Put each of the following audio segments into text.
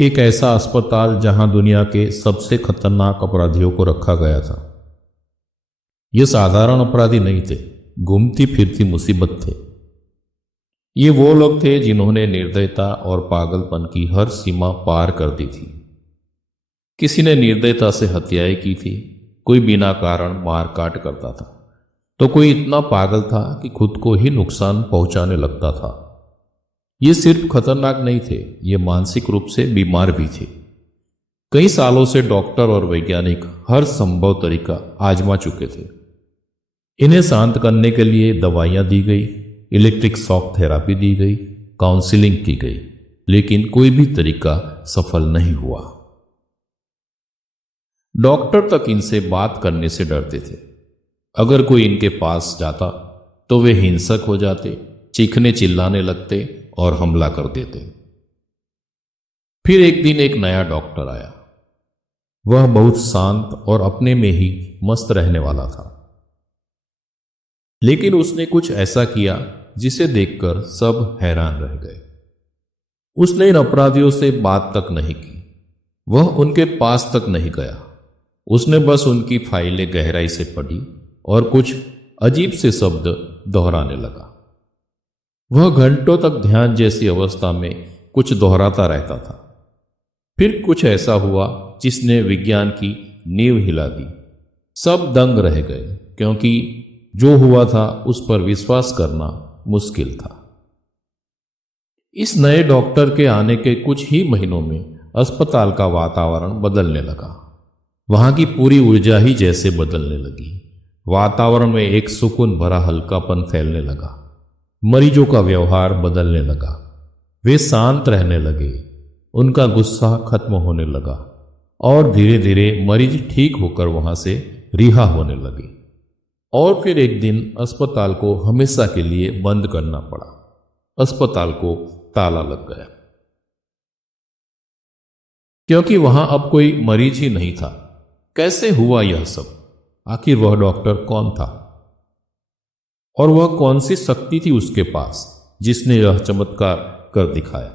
एक ऐसा अस्पताल जहां दुनिया के सबसे खतरनाक अपराधियों को रखा गया था। ये साधारण अपराधी नहीं थे, घूमती फिरती मुसीबत थे। ये वो लोग थे जिन्होंने निर्दयता और पागलपन की हर सीमा पार कर दी थी। किसी ने निर्दयता से हत्याएं की थी, कोई बिना कारण मार काट करता था, तो कोई इतना पागल था कि खुद को ही नुकसान पहुंचाने लगता था। ये सिर्फ खतरनाक नहीं थे, ये मानसिक रूप से बीमार भी थे। कई सालों से डॉक्टर और वैज्ञानिक हर संभव तरीका आजमा चुके थे। इन्हें शांत करने के लिए दवाइयां दी गई, इलेक्ट्रिक शॉक थेरापी दी गई, काउंसलिंग की गई, लेकिन कोई भी तरीका सफल नहीं हुआ। डॉक्टर तक इनसे बात करने से डरते थे। अगर कोई इनके पास जाता तो वे हिंसक हो जाते, चीखने चिल्लाने लगते और हमला कर देते। फिर एक दिन एक नया डॉक्टर आया। वह बहुत शांत और अपने में ही मस्त रहने वाला था, लेकिन उसने कुछ ऐसा किया जिसे देखकर सब हैरान रह गए। उसने इन अपराधियों से बात तक नहीं की, वह उनके पास तक नहीं गया। उसने बस उनकी फाइलें गहराई से पढ़ी और कुछ अजीब से शब्द दोहराने लगा। वह घंटों तक ध्यान जैसी अवस्था में कुछ दोहराता रहता था। फिर कुछ ऐसा हुआ जिसने विज्ञान की नींव हिला दी। सब दंग रह गए, क्योंकि जो हुआ था उस पर विश्वास करना मुश्किल था। इस नए डॉक्टर के आने के कुछ ही महीनों में अस्पताल का वातावरण बदलने लगा। वहां की पूरी ऊर्जा ही जैसे बदलने लगी। वातावरण में एक सुकून भरा हल्कापन फैलने लगा। मरीजों का व्यवहार बदलने लगा। वे शांत रहने लगे, उनका गुस्सा खत्म होने लगा और धीरे धीरे मरीज ठीक होकर वहां से रिहा होने लगे। और फिर एक दिन अस्पताल को हमेशा के लिए बंद करना पड़ा। अस्पताल को ताला लग गया, क्योंकि वहां अब कोई मरीज ही नहीं था। कैसे हुआ यह सब? आखिर वह डॉक्टर कौन था और वह कौन सी शक्ति थी उसके पास जिसने यह चमत्कार कर दिखाया?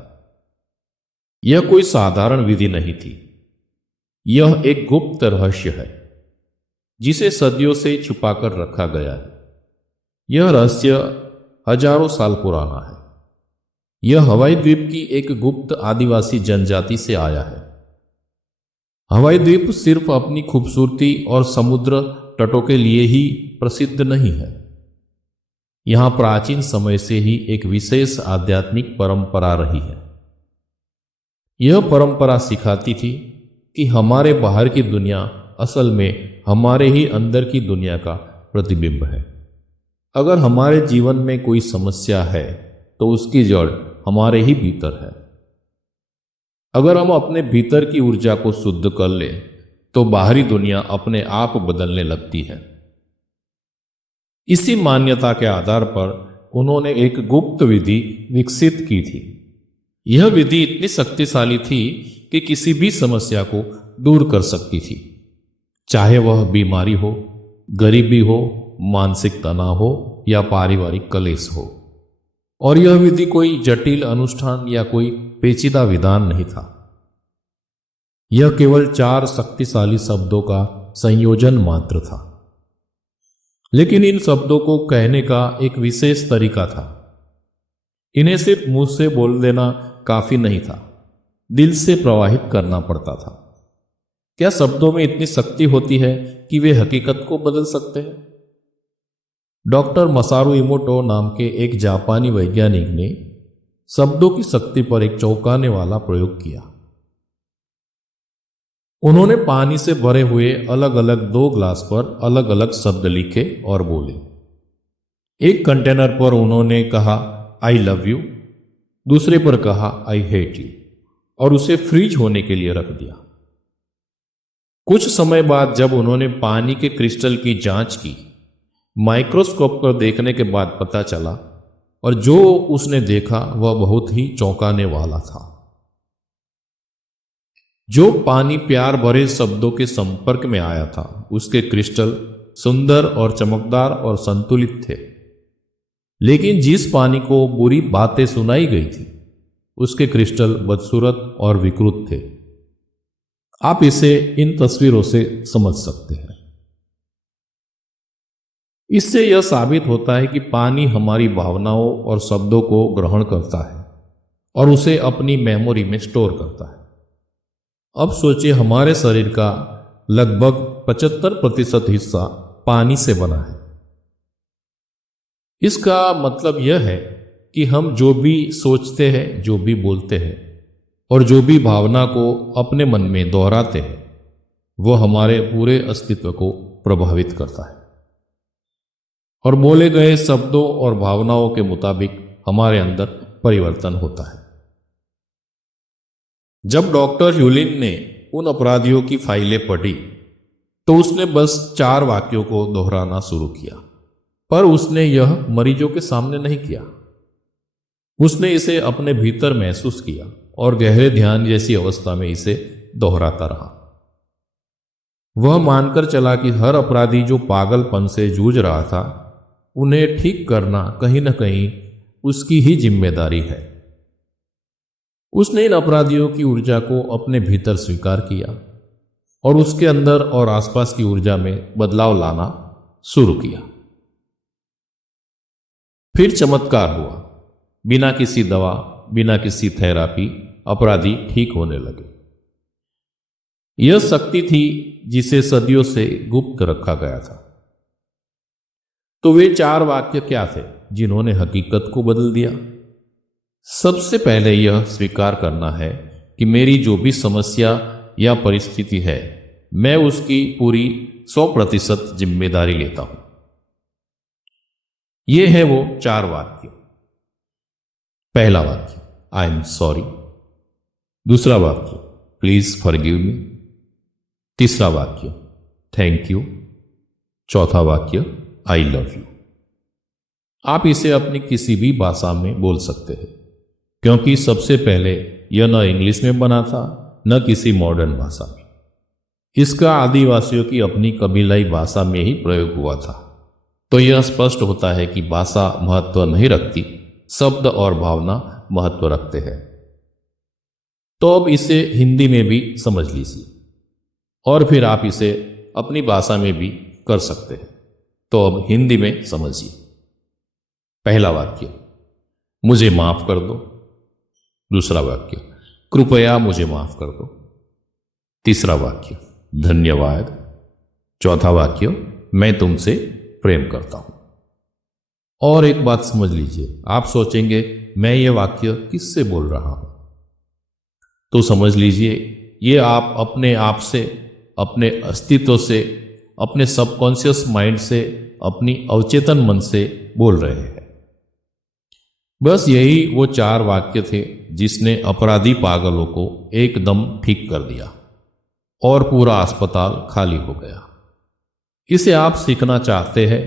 यह कोई साधारण विधि नहीं थी। यह एक गुप्त रहस्य है जिसे सदियों से छुपाकर रखा गया है। यह रहस्य हजारों साल पुराना है। यह हवाई द्वीप की एक गुप्त आदिवासी जनजाति से आया है। हवाई द्वीप सिर्फ अपनी खूबसूरती और समुद्र तटों के लिए ही प्रसिद्ध नहीं है। यहां प्राचीन समय से ही एक विशेष आध्यात्मिक परंपरा रही है। यह परंपरा सिखाती थी कि हमारे बाहर की दुनिया असल में हमारे ही अंदर की दुनिया का प्रतिबिंब है। अगर हमारे जीवन में कोई समस्या है तो उसकी जड़ हमारे ही भीतर है। अगर हम अपने भीतर की ऊर्जा को शुद्ध कर लें तो बाहरी दुनिया अपने आप बदलने लगती है। इसी मान्यता के आधार पर उन्होंने एक गुप्त विधि विकसित की थी। यह विधि इतनी शक्तिशाली थी कि किसी भी समस्या को दूर कर सकती थी, चाहे वह बीमारी हो, गरीबी हो, मानसिक तनाव हो या पारिवारिक कलेश हो। और यह विधि कोई जटिल अनुष्ठान या कोई पेचीदा विधान नहीं था। यह केवल 4 शक्तिशाली शब्दों का संयोजन मात्र था। लेकिन इन शब्दों को कहने का एक विशेष तरीका था। इन्हें सिर्फ मुंह से बोल देना काफी नहीं था, दिल से प्रवाहित करना पड़ता था। क्या शब्दों में इतनी शक्ति होती है कि वे हकीकत को बदल सकते हैं? डॉक्टर मसारू इमोटो नाम के एक जापानी वैज्ञानिक ने शब्दों की शक्ति पर एक चौंकाने वाला प्रयोग किया। उन्होंने पानी से भरे हुए अलग अलग 2 ग्लास पर अलग अलग शब्द लिखे और बोले। एक कंटेनर पर उन्होंने कहा आई लव यू, दूसरे पर कहा आई हेट यू और उसे फ्रीज होने के लिए रख दिया। कुछ समय बाद जब उन्होंने पानी के क्रिस्टल की जांच की, माइक्रोस्कोप पर देखने के बाद पता चला और जो उसने देखा वह बहुत ही चौंकाने वाला था। जो पानी प्यार भरे शब्दों के संपर्क में आया था उसके क्रिस्टल सुंदर और चमकदार और संतुलित थे। लेकिन जिस पानी को बुरी बातें सुनाई गई थी उसके क्रिस्टल बदसूरत और विकृत थे। आप इसे इन तस्वीरों से समझ सकते हैं। इससे यह साबित होता है कि पानी हमारी भावनाओं और शब्दों को ग्रहण करता है और उसे अपनी मेमोरी में स्टोर करता है। अब सोचिए, हमारे शरीर का लगभग 75% हिस्सा पानी से बना है। इसका मतलब यह है कि हम जो भी सोचते हैं, जो भी बोलते हैं और जो भी भावना को अपने मन में दोहराते हैं, वह हमारे पूरे अस्तित्व को प्रभावित करता है और बोले गए शब्दों और भावनाओं के मुताबिक हमारे अंदर परिवर्तन होता है। जब डॉक्टर ह्यूलिन ने उन अपराधियों की फाइलें पढ़ी तो उसने बस 4 वाक्यों को दोहराना शुरू किया, पर उसने यह मरीजों के सामने नहीं किया। उसने इसे अपने भीतर महसूस किया और गहरे ध्यान जैसी अवस्था में इसे दोहराता रहा। वह मानकर चला कि हर अपराधी जो पागलपन से जूझ रहा था, उन्हें ठीक करना कहीं न कहीं उसकी ही जिम्मेदारी है। उसने इन अपराधियों की ऊर्जा को अपने भीतर स्वीकार किया और उसके अंदर और आसपास की ऊर्जा में बदलाव लाना शुरू किया। फिर चमत्कार हुआ। बिना किसी दवा, बिना किसी थेरापी अपराधी ठीक होने लगे। यह शक्ति थी जिसे सदियों से गुप्त रखा गया था। तो वे 4 वाक्य क्या थे जिन्होंने हकीकत को बदल दिया? सबसे पहले यह स्वीकार करना है कि मेरी जो भी समस्या या परिस्थिति है, मैं उसकी पूरी 100% जिम्मेदारी लेता हूं। ये है वो 4 वाक्य। पहला वाक्य, आई एम सॉरी। दूसरा वाक्य, प्लीज फॉरगिव मी। तीसरा वाक्य, थैंक यू। चौथा वाक्य, आई लव यू। आप इसे अपनी किसी भी भाषा में बोल सकते हैं, क्योंकि सबसे पहले यह न इंग्लिश में बना था न किसी मॉडर्न भाषा में। इसका आदिवासियों की अपनी कबीलाई भाषा में ही प्रयोग हुआ था। तो यह स्पष्ट होता है कि भाषा महत्व नहीं रखती, शब्द और भावना महत्व रखते हैं। तो अब इसे हिंदी में भी समझ लीजिए और फिर आप इसे अपनी भाषा में भी कर सकते हैं। तो अब हिंदी में समझिए। पहला वाक्य, मुझे माफ कर दो। दूसरा वाक्य, कृपया मुझे माफ कर दो। तीसरा वाक्य, धन्यवाद। चौथा वाक्य, मैं तुमसे प्रेम करता हूं। और एक बात समझ लीजिए, आप सोचेंगे मैं ये वाक्य किससे बोल रहा हूं? तो समझ लीजिए, ये आप अपने आप से, अपने अस्तित्व से, अपने सबकॉन्शियस माइंड से, अपनी अवचेतन मन से बोल रहे हैं। बस यही वो 4 वाक्य थे जिसने अपराधी पागलों को एकदम ठीक कर दिया और पूरा अस्पताल खाली हो गया। इसे आप सीखना चाहते हैं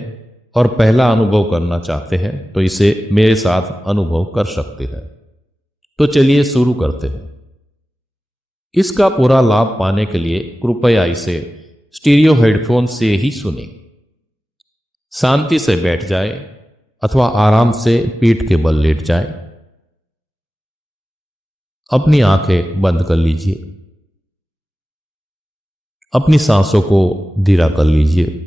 और पहला अनुभव करना चाहते हैं तो इसे मेरे साथ अनुभव कर सकते हैं। तो चलिए शुरू करते हैं। इसका पूरा लाभ पाने के लिए कृपया इसे स्टीरियो हेडफोन से ही सुनें। शांति से बैठ जाए अथवा आराम से पीठ के बल लेट जाए। अपनी आंखें बंद कर लीजिए। अपनी सांसों को धीरा कर लीजिए।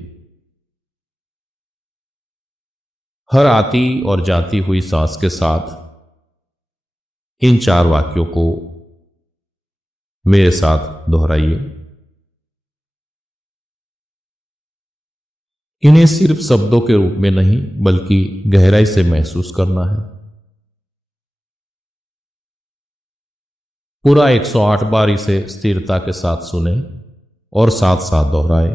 हर आती और जाती हुई सांस के साथ इन 4 वाक्यों को मेरे साथ दोहराइए। इन्हें सिर्फ शब्दों के रूप में नहीं बल्कि गहराई से महसूस करना है। पूरा 108 बार इसे स्थिरता के साथ सुने और साथ साथ दोहराए।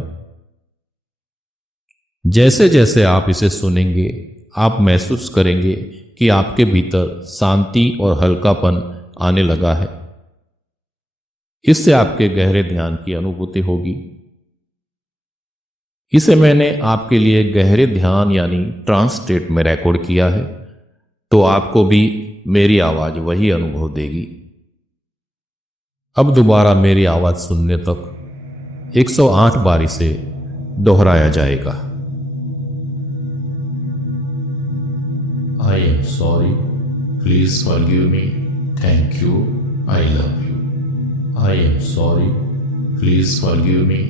जैसे जैसे आप इसे सुनेंगे, आप महसूस करेंगे कि आपके भीतर शांति और हल्कापन आने लगा है। इससे आपके गहरे ध्यान की अनुभूति होगी। इसे मैंने आपके लिए गहरे ध्यान यानी ट्रांस स्टेट में रिकॉर्ड किया है, तो आपको भी मेरी आवाज वही अनुभव देगी। अब दोबारा मेरी आवाज सुनने तक 108 बार इसे दोहराया जाएगा। I am sorry, please forgive me, Thank you. I love you. I am sorry. Please forgive me.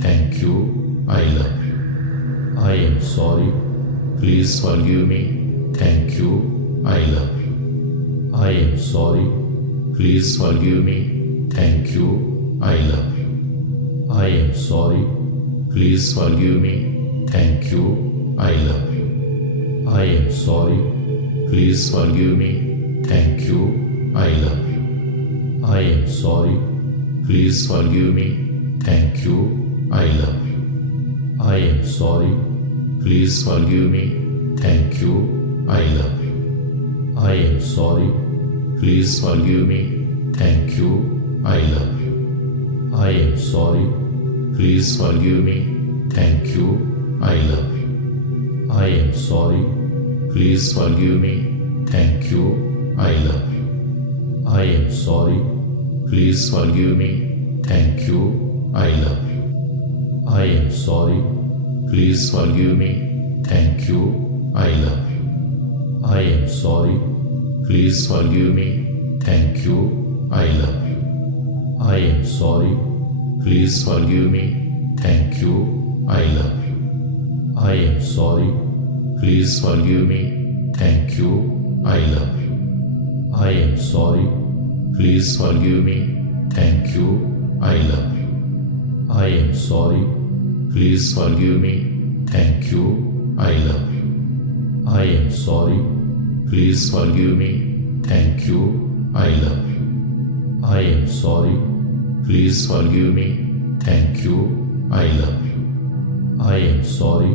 Thank you. I love you. I am sorry. Please forgive me. Thank you. I love you. I am sorry. Please forgive me. Thank you. I love you. I am sorry. Please forgive me. Thank you. I love you. I am sorry. Please forgive me. Thank you. I love you. I am sorry. Please forgive me. Thank you. I love you. I am sorry. Please forgive me. Thank you. I love you. I am sorry. Please forgive me. Thank you. I love you. I am sorry. Please forgive me. Thank you. I love you. I am sorry. Please forgive me. Thank you. I love you. I am sorry. Please forgive me. Thank you. I love you. I am sorry. Please forgive me. Thank you. I love you. I am sorry. Please forgive me. Thank you. I love you. I am sorry. Please forgive me. Thank you. I love you. I am sorry. Please forgive me. Thank you. I love you. I am sorry. Please forgive me. Thank you. I love you. I am sorry. Please forgive me. Thank you. I love you. I am sorry. Please forgive me. Thank you. I love you. I am sorry.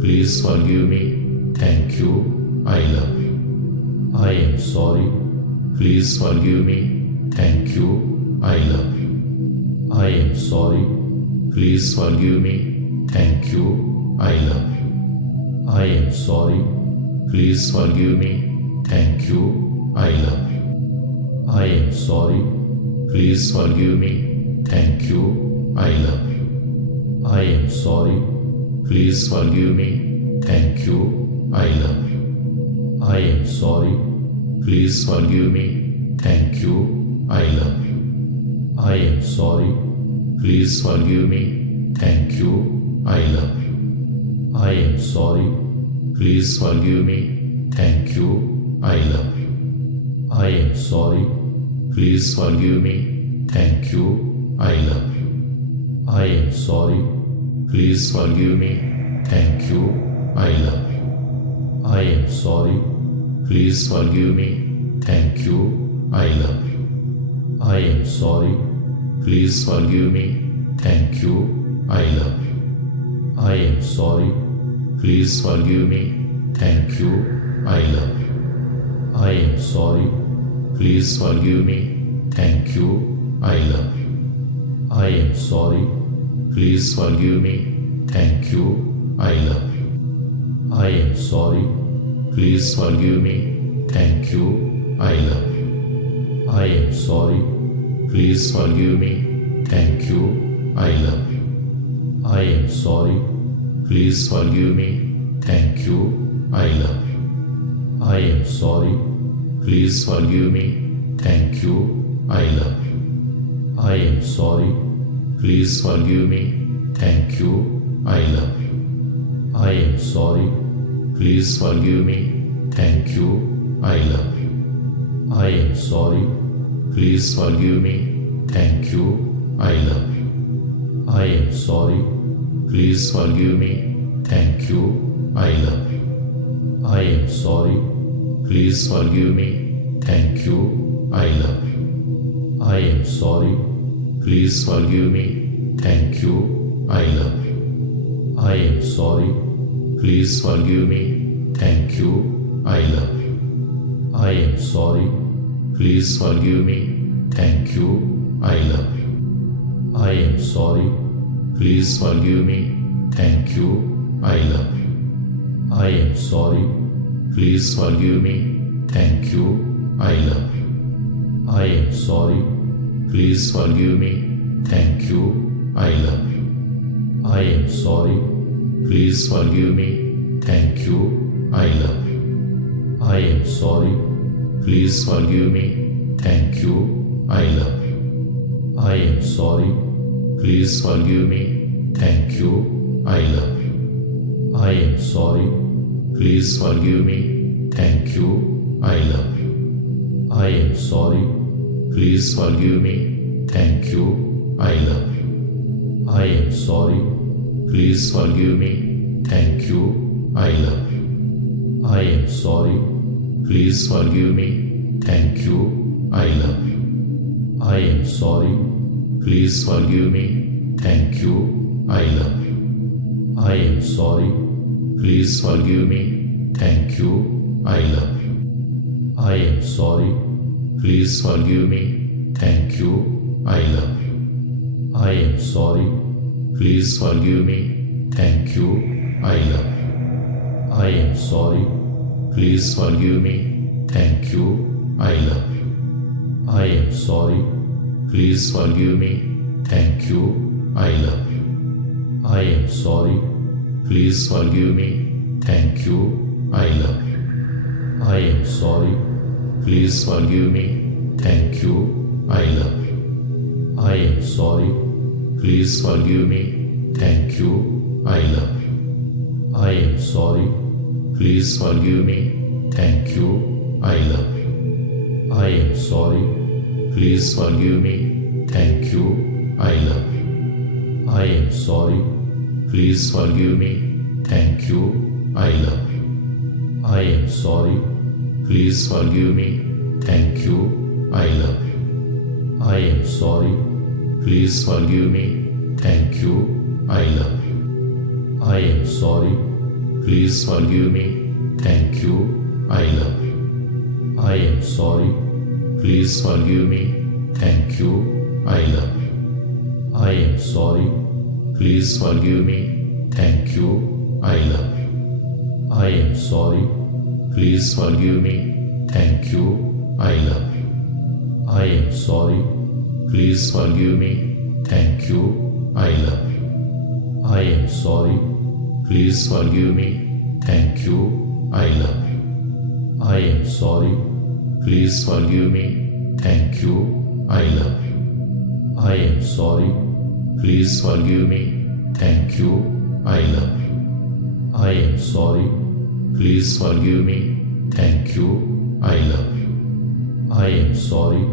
Please forgive me. Thank you. I love you. I am sorry. Please forgive me. Thank you. I love you. I am sorry. Please forgive me. Thank you. I love you. I am sorry. Please forgive me. Thank you. I love you. I am sorry. Please forgive me. Thank you. I love you. I am sorry. Please forgive me. Thank you. I love you. I am sorry. Please forgive me. Thank you. I love you. I am sorry. Please forgive me. Thank you. I love you. I am sorry. Please forgive me. Thank you. I love you. I am sorry. Please forgive me. Thank you. I love you. I am sorry. Please forgive me. Thank you. I love you. I am sorry. Please forgive me. Thank you. I love you. I am sorry. Please forgive me. Thank you. I love you. I am sorry. Please forgive me. Thank you. I love you. I am sorry. Please forgive me. Thank you. I love you. I am sorry. Please forgive me. Thank you. I love you. I am sorry. Please forgive me. Thank you. I love you. I am sorry. Please forgive me. Thank you. I love you. I am sorry. Please forgive me. Thank you. I love you. I am sorry. Please forgive me. Thank you. I love you. I am sorry. Please forgive me. Thank you. I love you. I am sorry. Please forgive me. Thank you. I love you. I am sorry. Please forgive me. Thank you. I love you. I am sorry. Please forgive me. Thank you. I love you. I am sorry. Please forgive me. Thank you. I love you. I am sorry. Please forgive me. Thank you. I love you. I am sorry. Please forgive me. Thank you. I love you. I am sorry. Please forgive me. Thank you. I love you. I am sorry. Please forgive me. Thank you. I love you. I am sorry. Please forgive me. Thank you. I love you. I am sorry. Please forgive me. Thank you. I love you. I am sorry. Please forgive me. Thank you. I love you. I am sorry. Please forgive me. Thank you. I love you. I am sorry. Please forgive me. Thank you. I love you. I am sorry. Please forgive me. Thank you. I love you. I am sorry. Please forgive me. Thank you. I love you. I am sorry. Please forgive me. Thank you. I love you. I am sorry. Please forgive me. Thank you. I love you. I am sorry. Please forgive me. Thank you. I love you. I am sorry. Please forgive me. Thank you. I love you. I am sorry. Please forgive me. Thank you. I love you. I am sorry. Please forgive me. Thank you. I love you. I am sorry. Please forgive me. Thank you. I love you. I am sorry. Please forgive me. Thank you. I love you. I am sorry. Please forgive me. Thank you. I love you. I am sorry. Please forgive me. Thank you. I love you. I am sorry. Please forgive me. Thank you. I love you. I am sorry. Please forgive me. Thank you. I love you. I am sorry. Please forgive me. Thank you. I love you. I am sorry. Please forgive me. Thank you. I love you. I am sorry. Please forgive me. Thank you. I love you. I am sorry. Please forgive me. Thank you. I love you. I am sorry. Please forgive me. Thank you. I love you. I am sorry. Please forgive me. Thank you. I love you. I am sorry. Please forgive me. Thank you. I love you. I am sorry. Please forgive me. Thank you. I love you. I am sorry. Please forgive me. Thank you. I love you. I am sorry. Please forgive me. Thank you. I love you. I am sorry. Please forgive me. Thank you. I love you. I am sorry. Please forgive me. Thank you. I love you. I am sorry. Please forgive me. Thank you. I love you. I am sorry.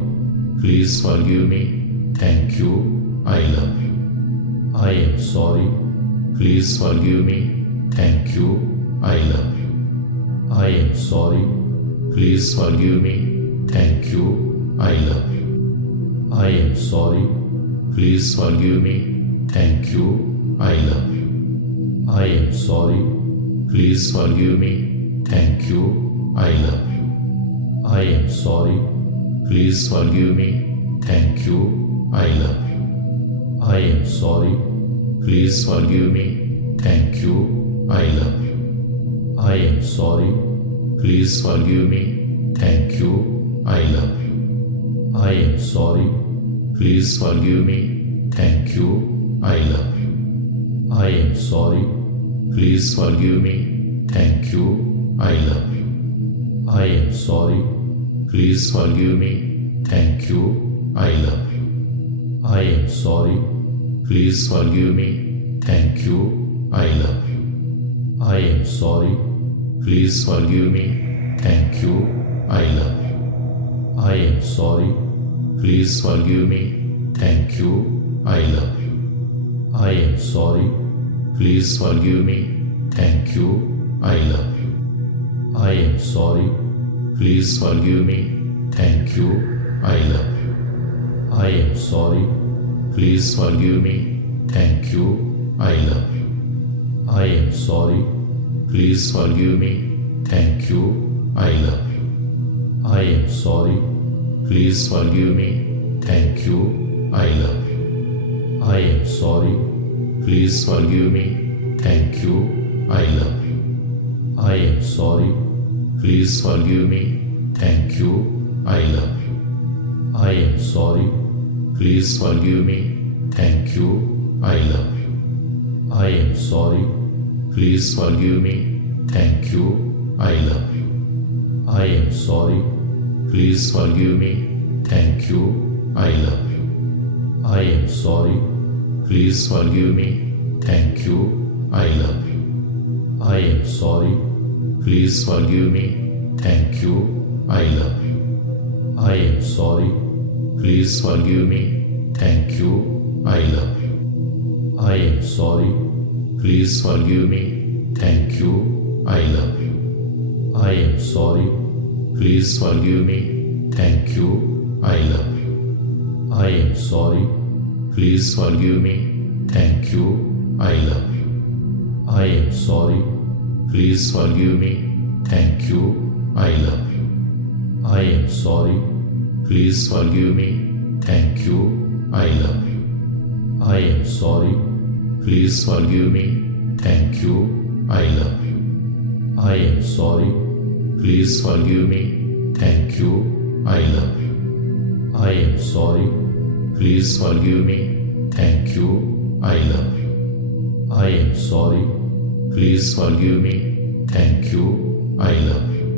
Please forgive me. Thank you. I love you. I am sorry. Please forgive me. Thank you. I love you. I am sorry. Please forgive me. Thank you. I love you. I am sorry. Please forgive me. Thank you. I love you. I am sorry. Please forgive me. Thank you. I love you. I am sorry. Please forgive me. Thank you. I love you. I am sorry. Please forgive me. Thank you. I love you. I am sorry. Please forgive me. Thank you. I love you. I am sorry. Please forgive me. Thank you. I love you. I am sorry. Please forgive me. Thank you. I love you. I am sorry. Please forgive me. Thank you. I love you. I am sorry. Please forgive me. Thank you. I love you. I am sorry. Please forgive me. Thank you. I love you. I am sorry. Please forgive me. Thank you. I love you. I am sorry. Please forgive me. Thank you. I love you. I am sorry. Please forgive me. Thank you. I love you. I am sorry. Please forgive me. Thank you. I love you. I am sorry. Please forgive me. Thank you. I love you. I am sorry. Please forgive me. Thank you. I love you. I am sorry. Please forgive me. Thank you. I love you. I am sorry. Please forgive me. Thank you. I love you. I am sorry. Please forgive me. Thank you. I love you. I am sorry. Please forgive me. Thank you. I love you. I am sorry. Please forgive me. Thank you. I love you. I am sorry. Please forgive me. Thank you. I love you. I am sorry. Please forgive me. Thank you. I love you. I am sorry. Please forgive me. Thank you. I love you. I am sorry. Please forgive me. Thank you. I love you. I am sorry. Please forgive me. Thank you. I love you. I am sorry. Please forgive me. Thank you. I love you. I am sorry. Please forgive me. Thank you. I love you. I am sorry. Please forgive me. Thank you. I love you. I am sorry. Please forgive me. Thank you. I love you. I am sorry. Please forgive me. Thank you. I love you. I am sorry. Please forgive me. Thank you. I love you. I am sorry. Please forgive me. Thank you. I love you. I am sorry. Please forgive me. Thank you. I love you.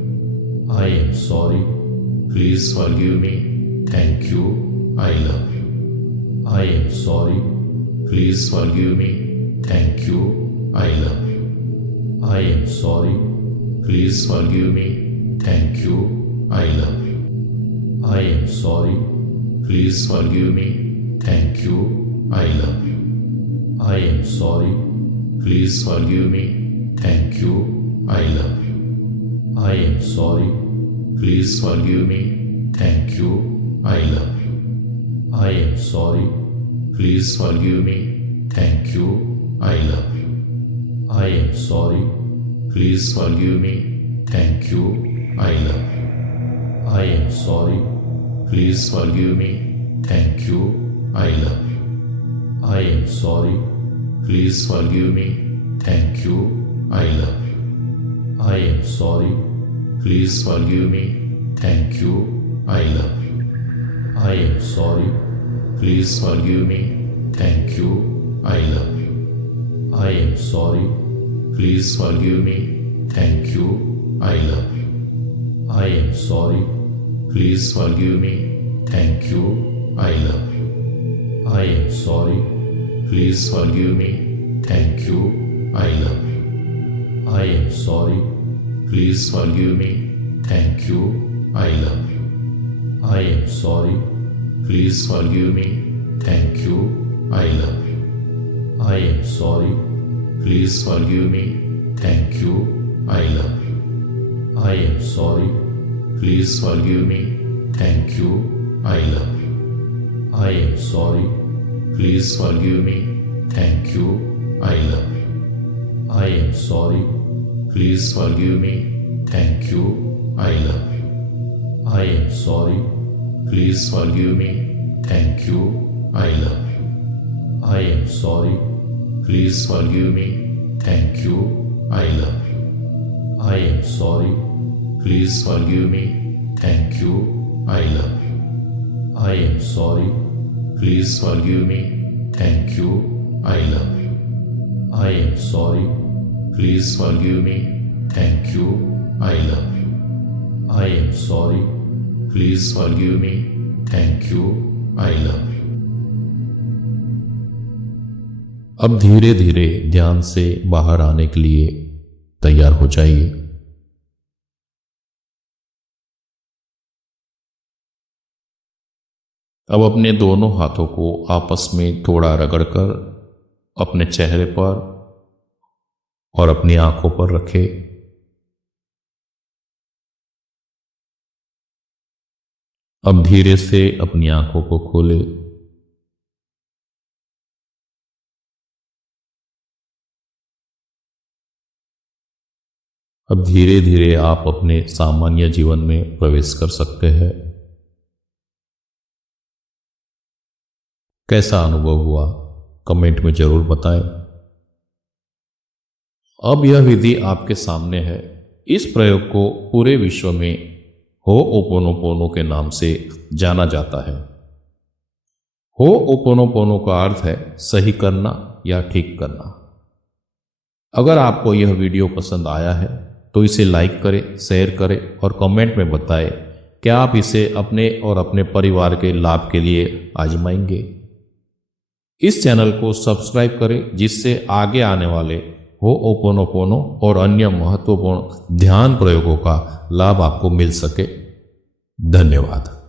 I am sorry. Please forgive me. Thank you. I love you. I am sorry. Please forgive me. Thank you. I love you. I am sorry. Please forgive me. Thank you. I love you. I am sorry. Please forgive me. Thank you. I love you. I am sorry. Please forgive me. Thank you. I love you. I am sorry. Please forgive me. Thank you. I love you. I am sorry. Please forgive me. Thank you. I love you. I am sorry. Please forgive me. Thank you. I love you. I am sorry. Please forgive me. Thank you. I love you. I am sorry. Please forgive me. Thank you. I love you. I am sorry. Please forgive me. Thank you. I love you. I am sorry. Please forgive me. Thank you. I love you. I am sorry. Please forgive me. Thank you. I love you. I am sorry. Please forgive me. Thank you. I love you. I am sorry. Please forgive me. Thank you. I love you. I am sorry. Please forgive me. Thank you. I love you. I am sorry. Please forgive me. Thank you. I love you. I am sorry. Please forgive me. Thank you. I love you. I am sorry. Please forgive me. Thank you. I love you. I am sorry. Please forgive me. Thank you. I love you. I am sorry. Please forgive me. Thank you. I love you. I am sorry. Please forgive me. Thank you. I love you. I am sorry. Please forgive me. Thank you. I love you. I am sorry. Please forgive me. Thank you. I love you. I am sorry. Please forgive me. Thank you. I love you. I am sorry. Please forgive me. Thank you. I love you. I am sorry. Please forgive me. Thank you. I love you. अब धीरे धीरे ध्यान से बाहर आने के लिए तैयार हो जाइए। अब अपने दोनों हाथों को आपस में थोड़ा रगड़कर अपने चेहरे पर और अपनी आंखों पर रखें। अब धीरे से अपनी आंखों को खोलें। अब धीरे धीरे आप अपने सामान्य जीवन में प्रवेश कर सकते हैं। कैसा अनुभव हुआ कमेंट में जरूर बताएं। अब यह विधि आपके सामने है। इस प्रयोग को पूरे विश्व में होओपोनोपोनो के नाम से जाना जाता है। होओपोनोपोनो का अर्थ है सही करना या ठीक करना। अगर आपको यह वीडियो पसंद आया है तो इसे लाइक करें, शेयर करें और कमेंट में बताएं क्या आप इसे अपने और अपने परिवार के लाभ के लिए आजमाएंगे? इस चैनल को सब्सक्राइब करें जिससे आगे आने वाले होओपोनोपोनो और अन्य महत्वपूर्ण ध्यान प्रयोगों का लाभ आपको मिल सके। धन्यवाद।